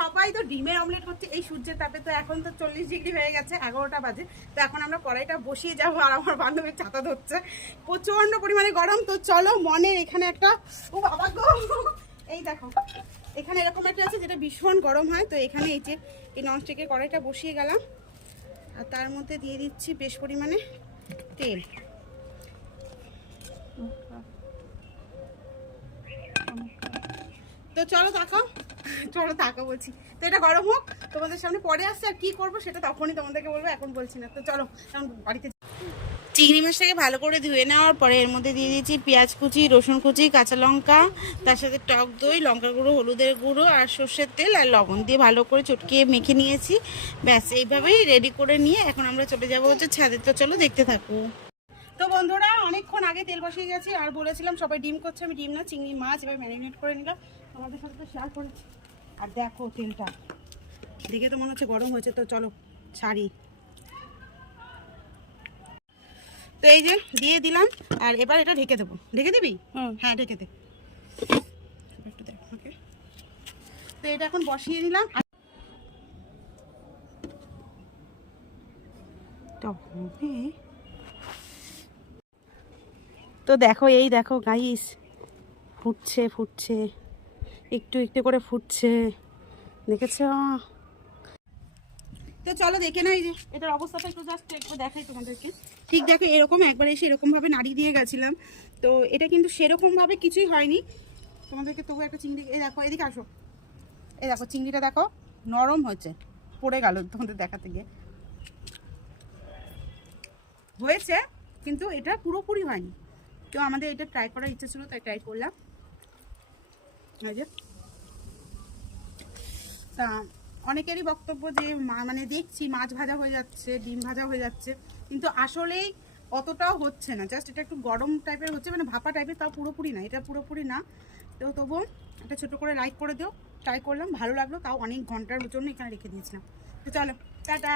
সবাই তো ডিমের অমলেট করছে এই সূর্যের তাপে। তো এখন তো 40 ডিগ্রি হয়ে গেছে, 11টা বাজে। তো এখন আমরা কড়াইটা বসিয়ে যাবো, আর আমার বান্ধবীর ছাতা ধরছে, প্রচন্ড পরিমাণে গরম। তো চলো, মনে এখানে একটা, ও বাবা গো, এই দেখো এখানে এরকম একটা আছে যেটা ভীষণ গরম হয়। তো এখানে এই যে এই ননস্টিকের কড়াইটা বসিয়ে গেলাম, আর তার মধ্যে দিয়ে দিচ্ছি বেশ পরিমাণে তেল। তো চলো তাকাও বলছি। তো এটা গরম হোক, তোমাদের সামনে পরে আসছে, আর কি করবো সেটা তখনই তোমাদেরকে বলবো, এখন বলছি না। তো চলো এখন বাড়িতে। চিংড়ি মাছটাকে ভালো করে ধুয়ে নেওয়ার পরে এর মধ্যে দিয়ে দিয়েছি পেঁয়াজ কুচি, রসুন কুচি, কাঁচা লঙ্কা, তার সাথে টক দই, লঙ্কার গুঁড়ো, হলুদের গুঁড়ো আর সর্ষের তেল আর লবণ দিয়ে ভালো করে চটকিয়ে মেখে নিয়েছি। ব্যাস এইভাবেই রেডি করে নিয়ে এখন আমরা চলে যাবো হচ্ছে ছাদে। তো চলো দেখতে থাকো। তো বন্ধুরা, অনেকক্ষণ আগে তেল বসিয়ে গেছি, আর বলেছিলাম সবাই ডিম করছে, আমি ডিম না চিংড়ি মাছ এবার ম্যারিনেট করে নিলাম, তোমাদের সাথে তো শেয়ার করেছি। আর দেখো তেলটা দেখে তো মনে হচ্ছে গরম হয়েছে। তো চলো ছাড়ি। তো এই যে দিয়ে দিলাম, আর এবার এটা ঢেকে দেবো। ঢেকে দিবি? হ্যাঁ ঢেকে দে একটু, দেখ ওকে। তো এটা এখন বসিয়ে দিলাম। তো দেখো, এই দেখো গাইস, ফুটছে ফুটছে, একটু একটু করে ফুটছে, দেখেছ? তো চলো দেখে নাও, এই যে এটার অবস্থাটা একটু জাস্ট একটু দেখাই তোমাদেরকে। ঠিক দেখো, এরকম একবার এসে এরকমভাবে নাড়ি দিয়ে গেছিলাম। তো এটা কিন্তু সেরকমভাবে কিছুই হয়নি তোমাদেরকে। তবু একটা চিংড়ি, এই দেখো এদিকে আসো, এই দেখো চিংড়িটা দেখো নরম হয়েছে, পড়ে গেল তোমাদের দেখাতে গিয়ে। হয়েছে, কিন্তু এটা পুরোপুরি হয়নি। তো আমাদের এটা ট্রাই করার ইচ্ছা ছিল, তাই ট্রাই করলাম। তা অনেকেরই বক্তব্য যে মানে দেখছি মাছ ভাজা হয়ে যাচ্ছে, ডিম ভাজা হয়ে যাচ্ছে, কিন্তু আসলেই অতটাও হচ্ছে না, জাস্ট এটা একটু গরম টাইপের হচ্ছে, মানে ভাপা টাইপের, তাও পুরোপুরি না, এটা পুরোপুরি না। তো তবুও একটা ছোটো করে লাইক করে দিও। ট্রাই করলাম, ভালো লাগলো, তাও অনেক ঘন্টার জন্য এখানে রেখে দিয়েছিলাম। তো চলো টাটা।